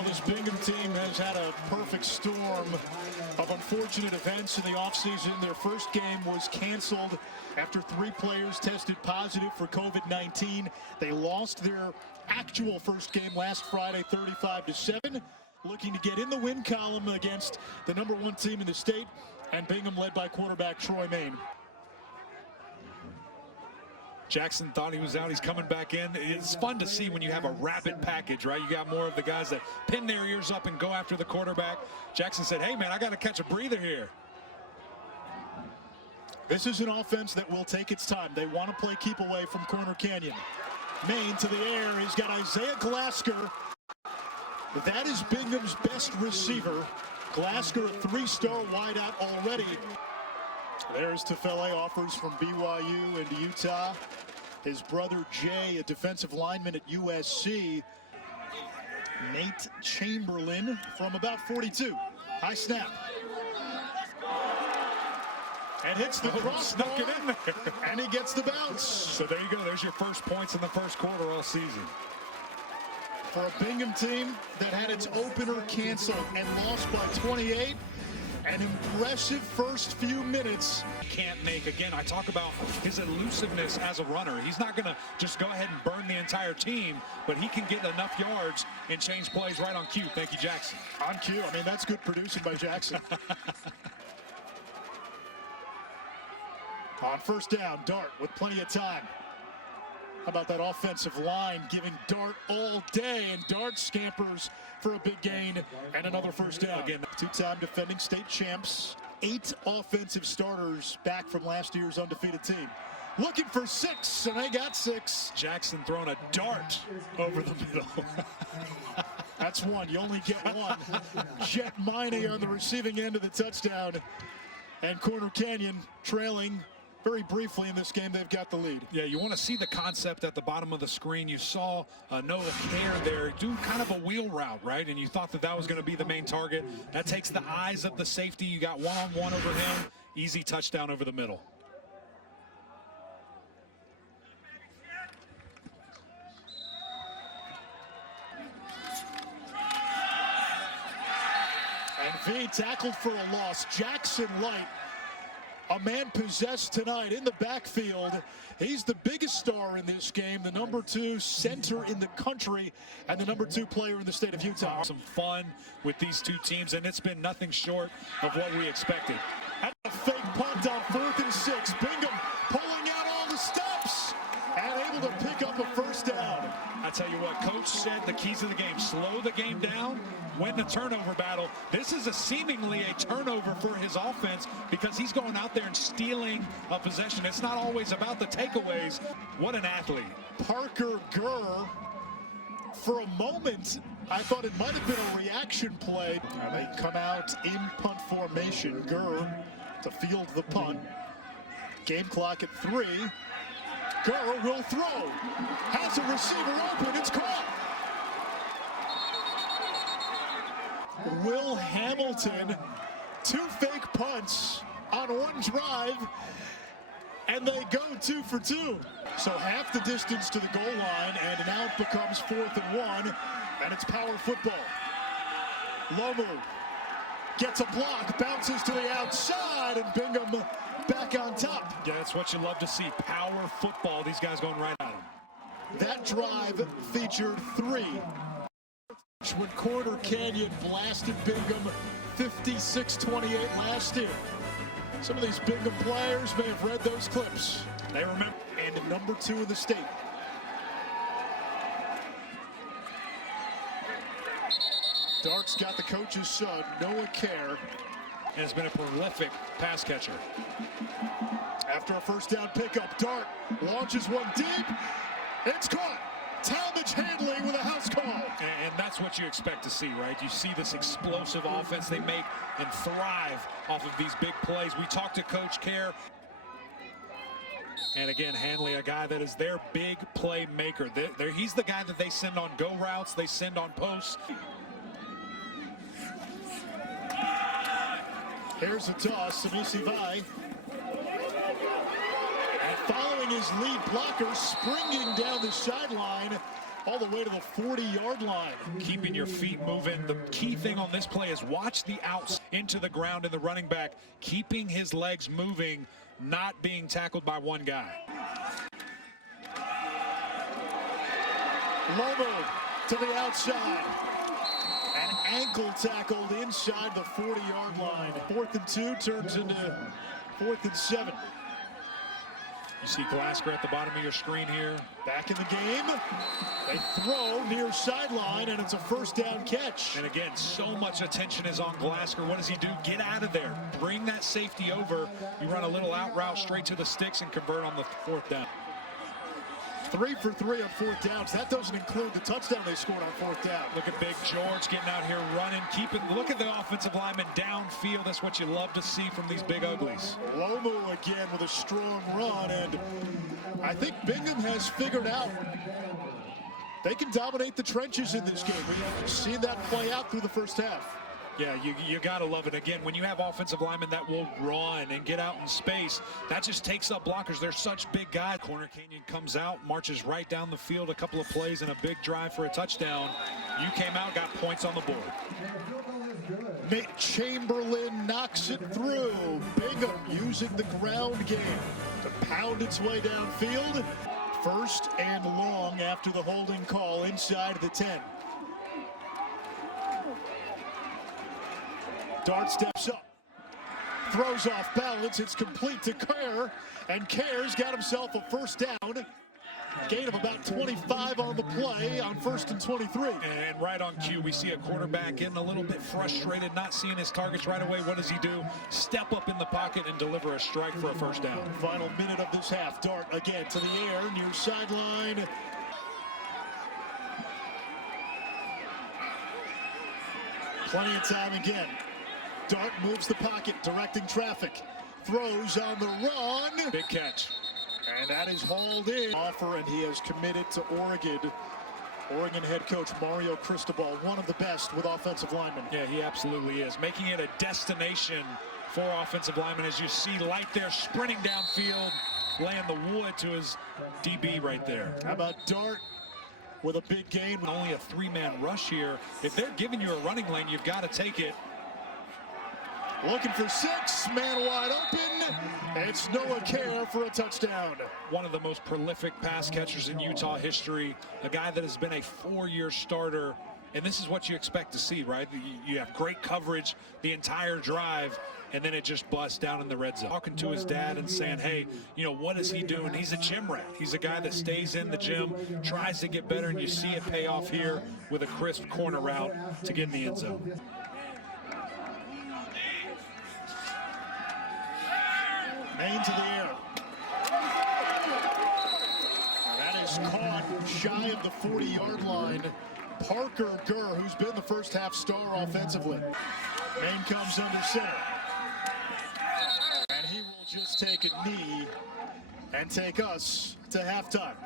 Well, this Bingham team has had a perfect storm of unfortunate events in the offseason. Their first game was canceled after 3 players tested positive for COVID-19. They lost their actual first game last Friday, 35-7. Looking to get in the win column against the #1 team in the state, and Bingham led by quarterback Troy Main. Jackson thought he was out. He's coming back in. It's fun to see when you have a rapid package, right? You got more of the guys that pin their ears up and go after the quarterback. Jackson said, hey, man, I got to catch a breather here. This is an offense that will take its time. They want to play keep away from Corner Canyon. Main to the air. He's got Isaiah Glasker. That is Bingham's best receiver. Glasker, a 3-star wideout already. There's Tefele, offers from BYU into Utah. His brother Jay, a defensive lineman at USC. Nate Chamberlain from about 42. High snap. And hits the crossbar, snuck it in there. And he gets the bounce. So there you go. There's your first points in the first quarter all season. For a Bingham team that had its opener canceled and lost by 28, an impressive first few minutes. Can't make, again, I talk about his elusiveness as a runner. He's not going to just go ahead and burn the entire team, but he can get enough yards and change plays right on cue. Thank you, Jackson. On cue. I mean, that's good producing by Jackson. On first down, Dart with plenty of time. How about that offensive line giving Dart all day, and Dart scampers for a big gain and another first down. Again, 2-time defending state champs, 8 offensive starters back from last year's undefeated team. Looking for 6, and they got 6. Jackson throwing a dart over the middle. That's one. You only get one. Jet Miney on the receiving end of the touchdown, and Corner Canyon trailing very briefly in this game. They've got the lead. Yeah, you want to see the concept at the bottom of the screen. You saw Noah Care there do kind of a wheel route, right? And you thought that that was going to be the main target. That takes the eyes of the safety. You got one-on-one over him. Easy touchdown over the middle. And V tackled for a loss. Jackson Light, a man possessed tonight in the backfield. He's the biggest star in this game, the #2 center in the country, and the #2 player in the state of Utah. Some fun with these two teams, and it's been nothing short of what we expected. And a fake punt on 4th and 6. Bingham pulling out all the stops and able to pick up a first down. I tell you what, Coach said the keys of the game: slow the game down, win the turnover battle. This is seemingly a turnover for his offense because he's going out there and stealing a possession. It's not always about the takeaways. What an athlete. Parker Gurr, for a moment, I thought it might have been a reaction play. They come out in punt formation. Gurr to field the punt. Game clock at 3. Gurr will throw. Has a receiver open. It's caught. Will Hamilton, 2 fake punts on one drive, and they go 2 for 2. So half the distance to the goal line, and now it becomes 4th and 1, and it's power football. Lomu gets a block, bounces to the outside, and Bingham back on top. Yeah, that's what you love to see. Power football. These guys going right at him. That drive featured 3. When Corner Canyon blasted Bingham 56-28 last year. Some of these Bingham players may have read those clips. They remember. And #2 in the state. Dart's got the coach's son, Noah Care. And has been a prolific pass catcher. After a first down pickup, Dart launches one deep. It's caught. Talmadge handling with a house call. And that's what you expect to see, right? You see this explosive offense they make and thrive off of these big plays. We talked to Coach Care. And again, Hanley, a guy that is their big playmaker. He's the guy that they send on go routes, they send on posts. Here's a toss, Samisi Vai. And following his lead blocker, springing down the sideline, all the way to the 40-yard line. Keeping your feet moving. The key thing on this play is watch the outs into the ground and the running back, keeping his legs moving, not being tackled by one guy. Lobo to the outside. An ankle tackled inside the 40-yard line. 4th and 2 turns into 4th and 7. You see Glasgow at the bottom of your screen here. Back in the game. They throw near sideline, and it's a first down catch. And again, so much attention is on Glasgow. What does he do? Get out of there. Bring that safety over. You run a little out route straight to the sticks and convert on the 4th down. 3 for 3 on 4th downs. That doesn't include the touchdown they scored on 4th down. Look at Big George getting out here running, look at the offensive lineman downfield. That's what you love to see from these big uglies. Lomu again with a strong run, and I think Bingham has figured out they can dominate the trenches in this game. We've seen that play out through the first half. Yeah, you gotta love it. Again, when you have offensive linemen that will run and get out in space, that just takes up blockers. They're such big guys. Corner Canyon comes out, marches right down the field, a couple of plays and a big drive for a touchdown. You came out, got points on the board. Nate Chamberlain knocks it through. Bingham using the ground game to pound its way downfield. 1st and long after the holding call inside the 10. Dart steps up, throws off balance. It's complete to Kerr, and Kerr's got himself a first down. Gain of about 25 on the play on 1st and 23. And right on cue, we see a quarterback getting a little bit frustrated, not seeing his targets right away. What does he do? Step up in the pocket and deliver a strike for a first down. Final minute of this half. Dart again to the air, near sideline. Plenty of time again. Dart moves the pocket, directing traffic. Throws on the run. Big catch. And that is hauled in. Offer, and he has committed to Oregon. Oregon head coach Mario Cristobal, one of the best with offensive linemen. Yeah, he absolutely is. Making it a destination for offensive linemen. As you see Light there sprinting downfield, laying the wood to his DB right there. How about Dart with a big gain? Only a 3-man rush here. If they're giving you a running lane, you've got to take it. Looking for 6, man wide open. It's Noah Kerr for a touchdown. One of the most prolific pass catchers in Utah history, a guy that has been a 4-year starter, and this is what you expect to see, right? You have great coverage the entire drive, and then it just busts down in the red zone. Talking to his dad and saying, hey, you know, what is he doing? He's a gym rat. He's a guy that stays in the gym, tries to get better, and you see it pay off here with a crisp corner route to get in the end zone. Main to the air. That is caught shy of the 40-yard line. Parker Gurr, who's been the first half star offensively. Main comes under center. And he will just take a knee and take us to halftime.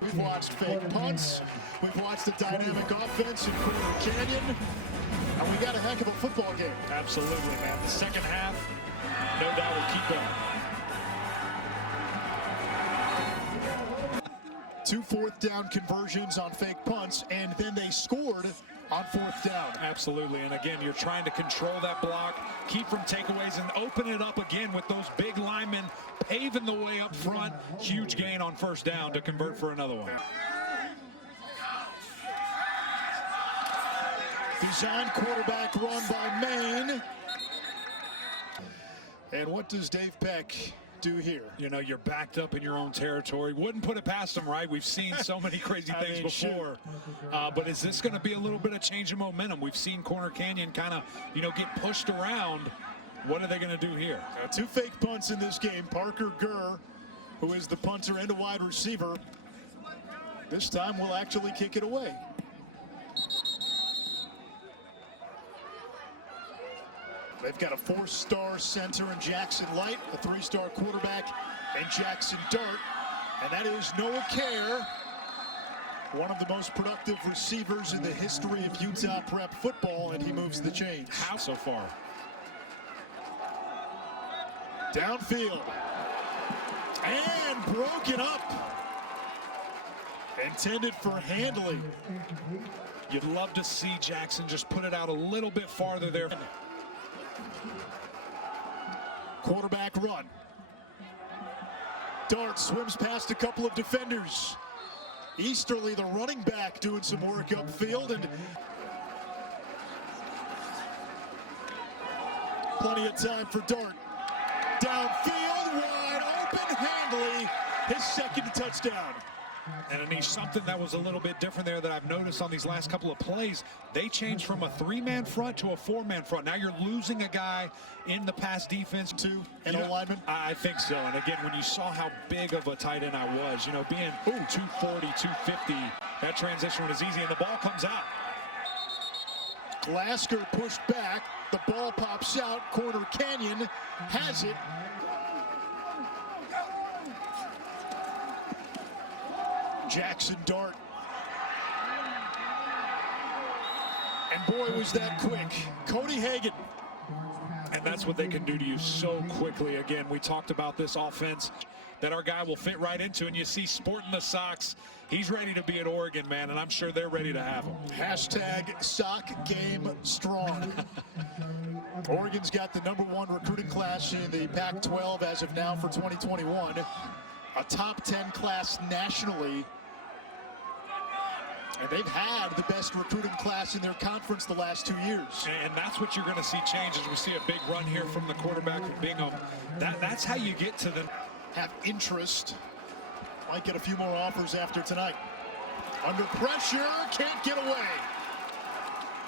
We've watched fake punts. We've watched a dynamic offense in Corner Canyon. And we got a heck of a football game. Absolutely, man. The second half, no doubt, will keep going. 2 4th down conversions on fake punts, and then they scored on 4th down. Absolutely, and again, you're trying to control that block, keep from takeaways, and open it up again with those big linemen paving the way up front. Huge gain on 1st down to convert for another one. Design quarterback run by Maine. And what does Dave Peck do here? You know, you're backed up in your own territory. Wouldn't put it past them, right? We've seen so many crazy things before. But is this going to be a little bit of change of momentum? We've seen Corner Canyon kind of, you know, get pushed around. What are they going to do here? 2 fake punts in this game. Parker Gurr, who is the punter and a wide receiver, this time will actually kick it away. They've got a 4-star center in Jackson Light, a 3-star quarterback in Jackson Dart, and that is Noah Kerr, one of the most productive receivers in the history of Utah prep football, and he moves the chains. How so far? Downfield, and broken up. Intended for Handley. You'd love to see Jackson just put it out a little bit farther there. Quarterback run. Dart swims past a couple of defenders. Easterly, the running back, doing some work upfield, and plenty of time for Dart. Downfield, wide open, Handley, his second touchdown. And Anish, something that was a little bit different there that I've noticed on these last couple of plays, they changed from a 3-man front to a 4-man front. Now you're losing a guy in the pass defense too. And a lineman? I think so. And again, when you saw how big of a tight end I was, you know, being 240, 250, that transition was easy, and the ball comes out. Glasgow pushed back, the ball pops out, Corner Canyon has it. Jackson Dart. And boy, was that quick. Cody Hagan. And that's what they can do to you so quickly. Again, we talked about this offense that our guy will fit right into, and you see sporting the socks. He's ready to be at Oregon, man, and I'm sure they're ready to have him. Hashtag sock game strong. Oregon's got the #1 recruiting class in the Pac-12 as of now for 2021. A top 10 class nationally. And they've had the best recruiting class in their conference the last 2 years. And that's what you're going to see change as we see a big run here from the quarterback from Bingham. That's how you get to the... Have interest. Might get a few more offers after tonight. Under pressure, can't get away.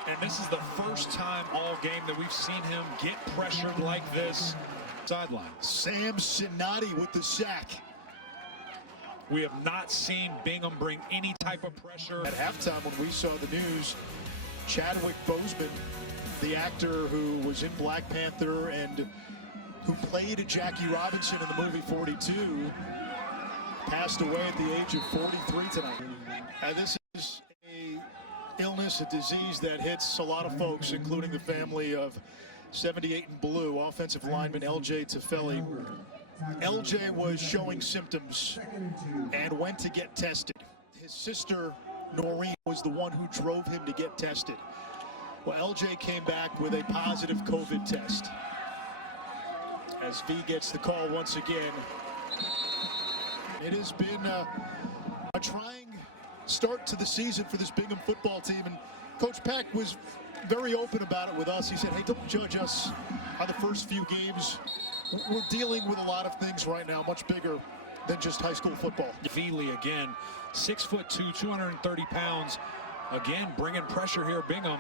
And this is the first time all game that we've seen him get pressured like this. Sideline. Sam Sinati with the sack. We have not seen Bingham bring any type of pressure. At halftime when we saw the news, Chadwick Boseman, the actor who was in Black Panther and who played Jackie Robinson in the movie 42, passed away at the age of 43 tonight. This is a illness, a disease that hits a lot of folks, including the family of 78 in blue, offensive lineman LJ Tefeli. LJ was showing symptoms and went to get tested. His sister, Noreen, was the one who drove him to get tested. Well, LJ came back with a positive COVID test. As V gets the call once again. It has been a trying start to the season for this Bingham football team, and Coach Peck was very open about it with us. He said, hey, don't judge us on the first few games. We're dealing with a lot of things right now, much bigger than just high school football. Feely again, 6'2", 230 pounds. Again, bringing pressure here, Bingham.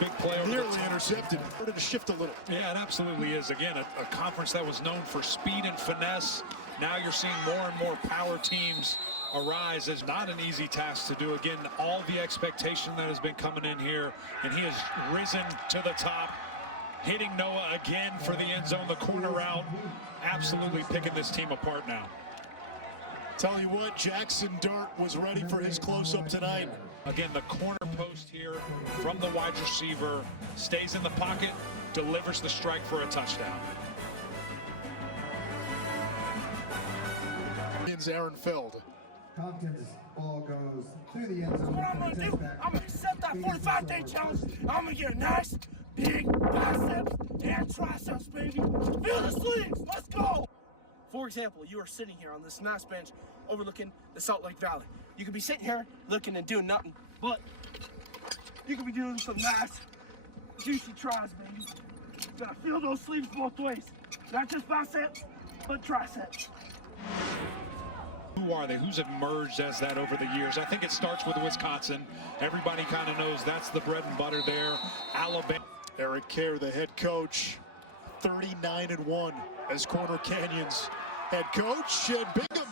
Big play over nearly intercepted. Started to shift a little. Yeah, it absolutely is. Again, a conference that was known for speed and finesse. Now you're seeing more and more power teams arise. As not an easy task to do. Again, all the expectation that has been coming in here, and he has risen to the top. Hitting Noah again for the end zone, the corner route. Absolutely picking this team apart now. Tell you what, Jackson Dart was ready for his close-up tonight. Again, the corner post here from the wide receiver. Stays in the pocket, delivers the strike for a touchdown. Aaron Feld. Compton's ball goes through the end zone. What I'm gonna do, I'm gonna accept that 45-day challenge. I'm gonna get nice, big biceps and triceps, baby. Feel the sleeves, let's go. For example, you are sitting here on this nice bench overlooking the Salt Lake Valley. You could be sitting here looking and doing nothing, but you could be doing some nice, juicy tries, baby. You gotta feel those sleeves both ways. Not just biceps, but triceps. Who are they? Who's emerged as that over the years? I think it starts with Wisconsin. Everybody kind of knows that's the bread and butter there. Alabama. Eric Kerr, the head coach, 39-1 as Corner Canyon's head coach. And Bingham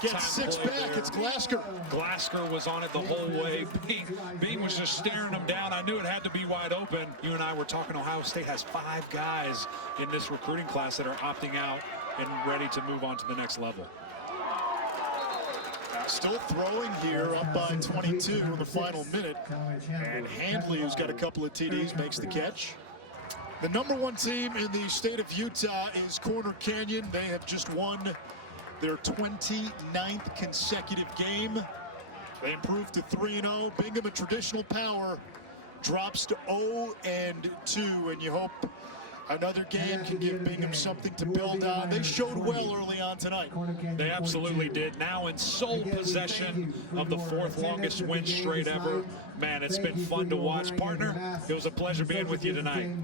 gets 6 back. There. It's Glasgow. Glasgow was on it the whole way. Bing was just staring him down. I knew it had to be wide open. You and I were talking. Ohio State has 5 guys in this recruiting class that are opting out and ready to move on to the next level. Still throwing here, up by 22 in the final minute. And Handley, who's got a couple of TDs, makes the catch. The #1 team in the state of Utah is Corner Canyon. They have just won their 29th consecutive game. They improved to 3-0. Bingham, a traditional power, drops to 0-2, and you hope another game can give Bingham something to build on. They showed well early on tonight. They absolutely did. Now in sole possession of the 4th longest win straight ever. Man, it's been fun to watch, partner. It was a pleasure being with you tonight.